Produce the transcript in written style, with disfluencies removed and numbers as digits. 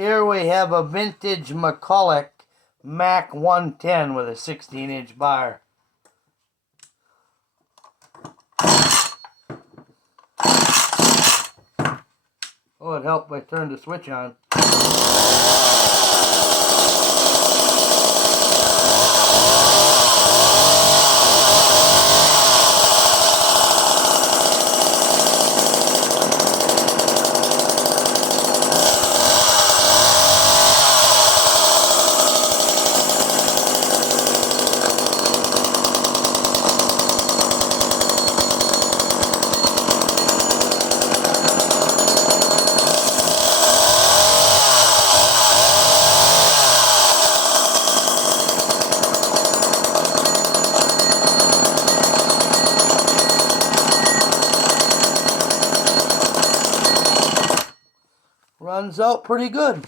Here we have a vintage McCulloch Mac 110 with a 16-inch bar. Oh, it helped if I turned the switch on. Runs out pretty good.